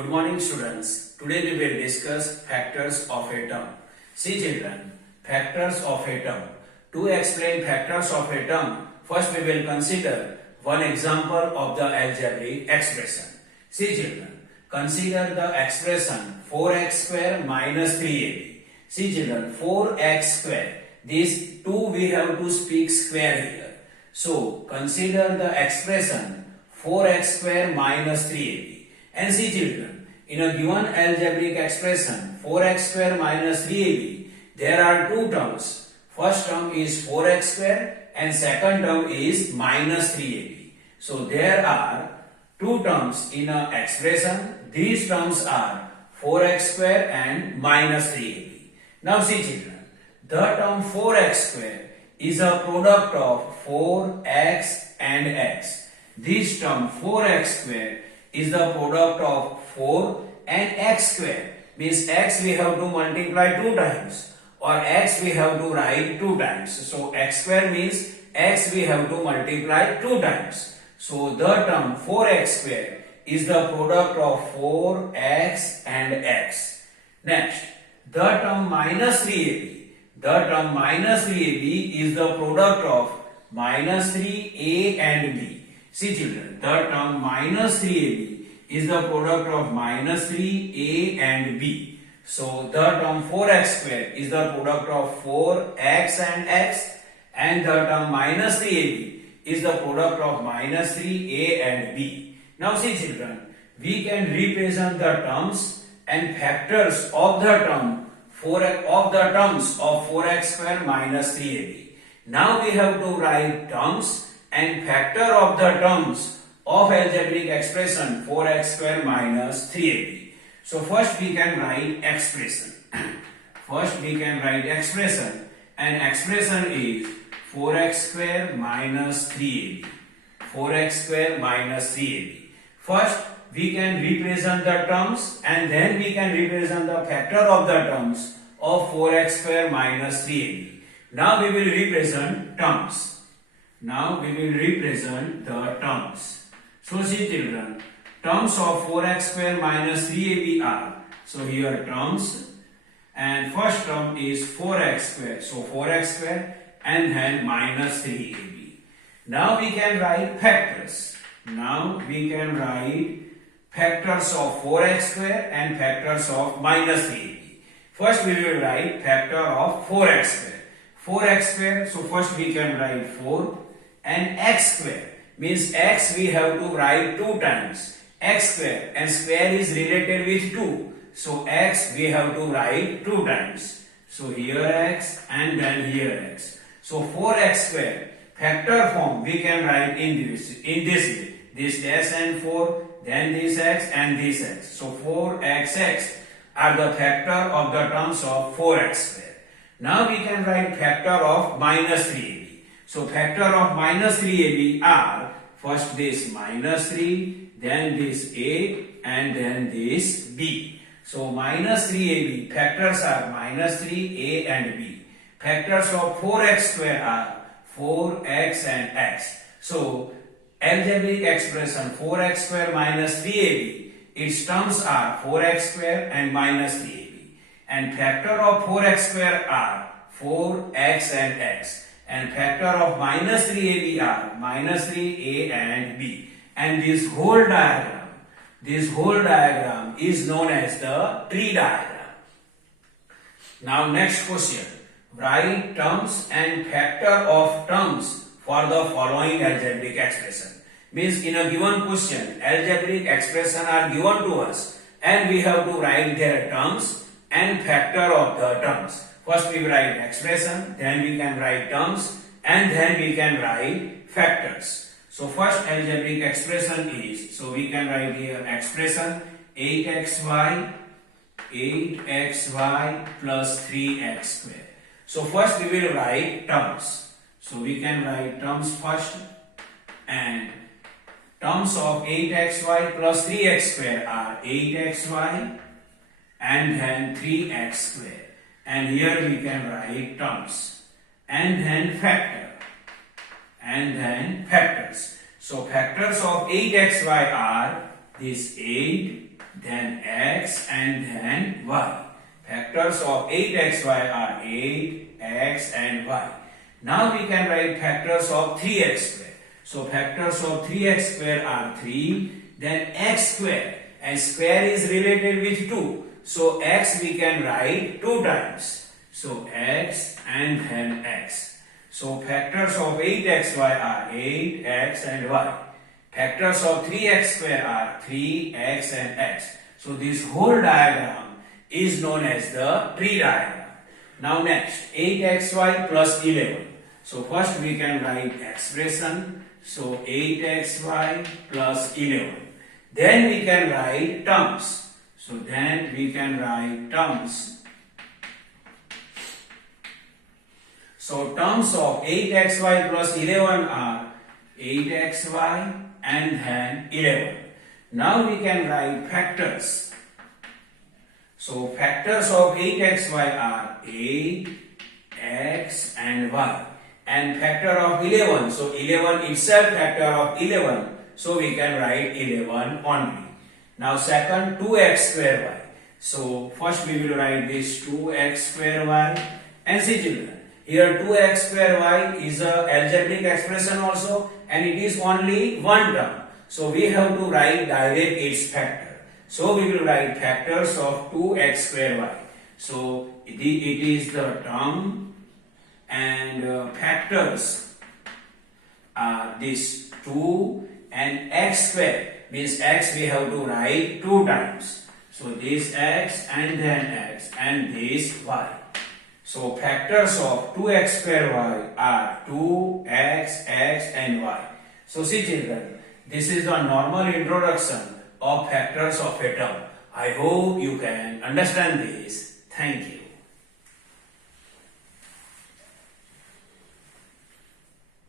Good morning, students. Today we will discuss factors of a term. See children, factors of a term. To explain factors of a term, first we will consider one example of the algebraic expression. See children, consider the expression 4x square minus 3ab. See children, 4x square. These two we have to speak square here. So consider the expression 4x square minus 3ab. And see children, in a given algebraic expression 4x square minus 3ab, there are two terms. First term is 4x square and second term is minus 3ab. So there are two terms in an expression. These terms are 4x square and minus 3ab. Now see children, the term 4x square is a product of 4x and x. This term 4x square is the product of 4 and x square. Means x we have to multiply 2 times or x we have to write 2 times. So x square means x we have to multiply 2 times. So the term 4x square is the product of 4x and x. Next, the term minus 3ab. The term minus 3ab is the product of minus 3a and b. See children, the term minus 3ab is the product of minus 3a and b. So the term 4x square is the product of 4x and x, and the term minus 3ab is the product of minus 3a and b. Now see children, we can represent the terms and factors of the term of 4x square minus 3ab. Now we have to write terms and factor of the terms of algebraic expression 4x square minus 3ab. So first we can write expression. And expression is 4x square minus 3ab. 4x square minus 3ab. First we can represent the terms and then we can represent the factor of the terms of 4x square minus 3ab. Now we will represent terms. Now we will represent the terms. So see children, terms of 4x square minus 3ab are, so here terms, and first term is 4x square, so 4x square and then minus 3ab. Now we can write factors. Now we can write factors of 4x square and factors of minus 3ab. First we will write factor of 4x square. 4x square, so first we can write 4 and x square. Means x we have to write 2 times. X square, and square is related with 2. So x we have to write 2 times. So here x and then here x. So 4x square, factor form we can write in this way. This dash and 4, then this x and this x. So 4xx are the factor of the terms of 4x square. Now we can write factor of minus 3ab. So factor of minus 3ab are first this minus 3, then this a and then this b. So minus 3ab factors are minus 3a and b. Factors of 4x square are 4x and x. So algebraic expression 4x square minus 3ab, its terms are 4x square and minus 3ab. And factor of 4x square are 4x and x. And factor of minus 3ab are minus 3a and b. And this whole diagram is known as the tree diagram. Now next question. Write terms and factor of terms for the following algebraic expression. Means in a given question, algebraic expression are given to us and we have to write their terms and factor of the terms. First we write expression, then we can write terms, and then we can write factors. So first algebraic expression is, so we can write here expression 8xy plus 3x square. So first we will write terms. So we can write terms first, and terms of 8xy plus 3x square are 8xy and then 3x square. And here we can write terms and then factor and then factors. So factors of 8xy are this 8 then x, and then y. Factors of 8xy are 8, x, and y. Now we can write factors of 3x square. So factors of 3x square are 3, then x square, and square is related with 2. So x we can write 2 times. So x and then x. So factors of 8xy are 8, x, and y. Factors of 3x square are 3, x, and x. So this whole diagram is known as the tree diagram. Now next, 8xy plus 11. So first we can write expression. So 8xy plus 11. Then we can write terms. So then we can write terms. So terms of 8xy plus 11 are 8xy and then 11. Now we can write factors. So factors of 8xy are 8, x, and y. And factor of 11, so 11 itself factor of 11, so we can write 11 only. Now second, 2x square y. So first we will write this 2x square y, and see children, here 2x square y is a algebraic expression also, and it is only one term. So we have to write direct its factor. So we will write factors of 2x square y. So it is the term, and factors are this 2 and x square, means x we have to write 2 times. So this x and then x and this y. So factors of 2x square y are 2, x, and y. So see children, this is the normal introduction of factors of a term. I hope you can understand this. Thank you.